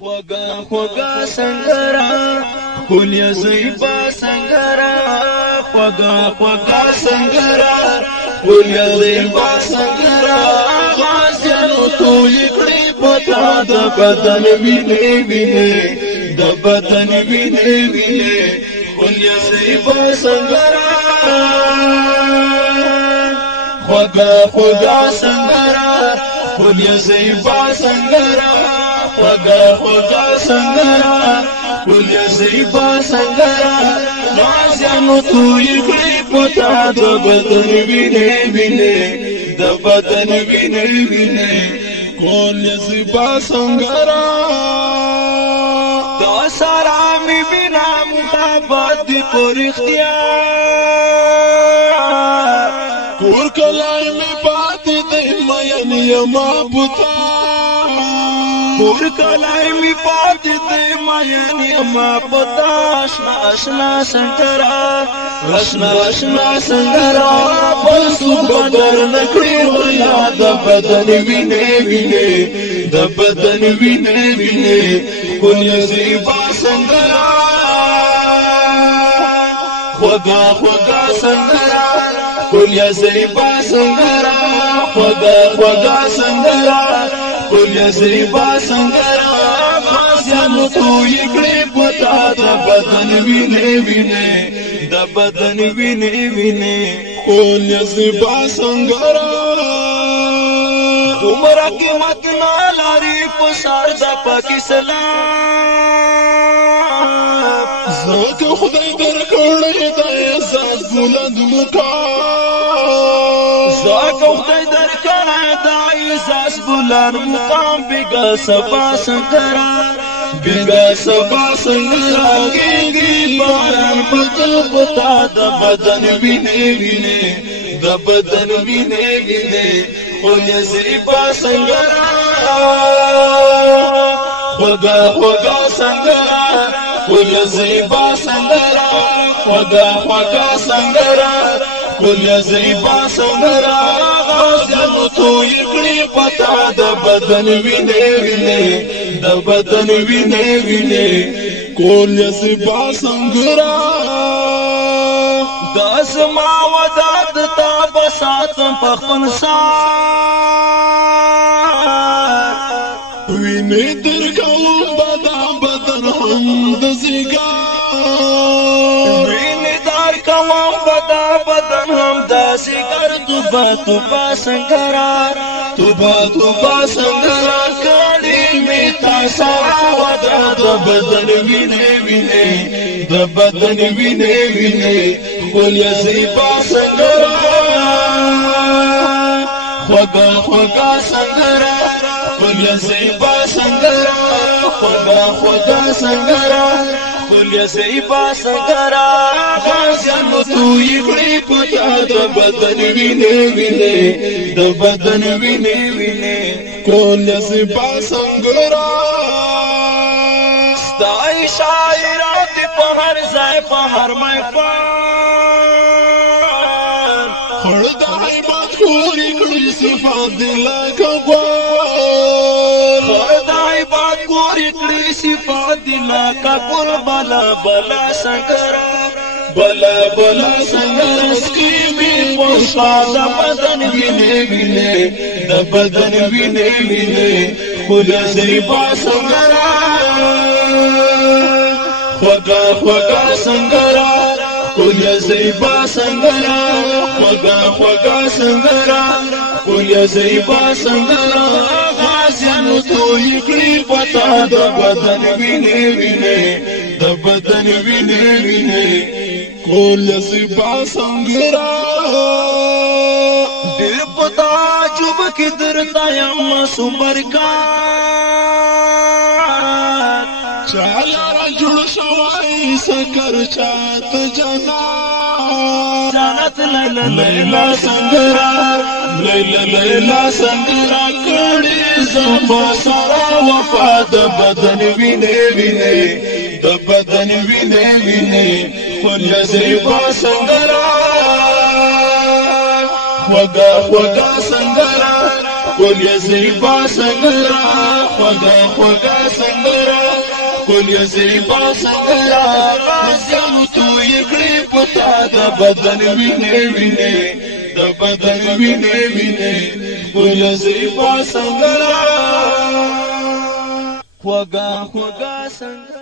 خوگا خوگا سنگرا خولیا زیبا سنگرا خوگا خوگا سنگرا خولیا زیبا سنگرا غازیانو تولی کړی پتا د بدن وینې وینې د بدن وینې وینې خولیا زیبا سنگرا خوگا خوگا سنگرا خولیا زیبا سنگرا خوگا خوگا سنگرا خولیا زیبا سنگرا غازیانو توی کړی پتا د بدن وینې وینې د بدن وینې وینې خولیا زیبا سنگرا دا سارا می بنا محبت پر اختیار کور کلای می پاتې دی مین یما پتا کور کلای می پاتې دی مین یما پتا آشنا آشنا سنگرا آشنا آشنا سنگرا پسو بدر نکړي ولا د بدن وینې وینې د بدن وینې وینې خولیا زیبا سنگرا خوگا خوگا سنگرا خولیا زیبا سنگرا خوگا خوگا سنگرا خولیا زیبا سنگرا غازیانو توی کړی پتا د بدن وینې وینې د بدن وینې وینې خولیا زیبا سنگرا عمر قیمت نه لري په سر د پاک اسلام زکه خدای درکړی د عزت بلند مقام زکه خدای درکړی د عزت بلند مقام بیگا سبا سنگرا بیگا سبا سنگرا گیگی باران پتل پتا د بدن وینې وینې د بدن وینې وینې خولیا زیبا سنگرا خوگا خوگا سنگرا خولیا زیبا سنگرا خوگا خوگا سنگرا خولیا زیبا سنگرا غازیانو توی کړی پتا د بدن وینې وینې د بدن وینې وینې خولیا زیبا سنگرا داس ما وداد تا بساتم په خپل سار وینې درکوم بدن بدن هم د زیګار وینې درکوم بدن هم د زیګار توبه سنگرا توبه سنگرا کړي می تاسو وداد بدن وینې وینې د بدن وینې وینې خولیا زیبا سنگرا خوگا خوگا سنگرا خولیا زیبا سنگرا خوگا خوگا سنگرا خولیا زیبا سنگرا غازیانو توی کړی پتا د بدن وینې وینې د بدن وینې وینې خولیا زیبا سنگرا ستای شاعرات په هر ځای په هر محفل خړ د عیبات کوری کړی صفات دل کګوال خړ د عیبات کوری کړی صفات دل کګول بلا بلا سنگرا بلا بلا سنگرا سکی می پوشا د بدن وینې وینې د بدن وینې وینې خولیا زیبا سنگرا خوگا خوگا سنگرا خولیا زیبا سنگرا خوگا خوگا سنگرا خولیا زیبا سنگرا غازیانو توی کړی پتا د بدن وینې وینې د بدن وینې وینې خولیا زیبا سنگرا ډېر پتا جوب کې درتا یم سوبرکات چالا جوړ شوای سکر چات جنت لیلا لیلا سنگرا لیلا لیلا سنگرا کړي زما سره وفا د بدن وینې وینې د بدن وینې وینې خولیا زیبا سنگرا خوگا خوگا سنگرا خولیا زیبا سنگرا خوگا خوگا سنگرا خل زیبا سنگرا نسیانو تو یکڑی پتا دا بدن وینے وینے دا بدن وینے وینے خل زیبا سنگرا خوگا خوگا سنگرا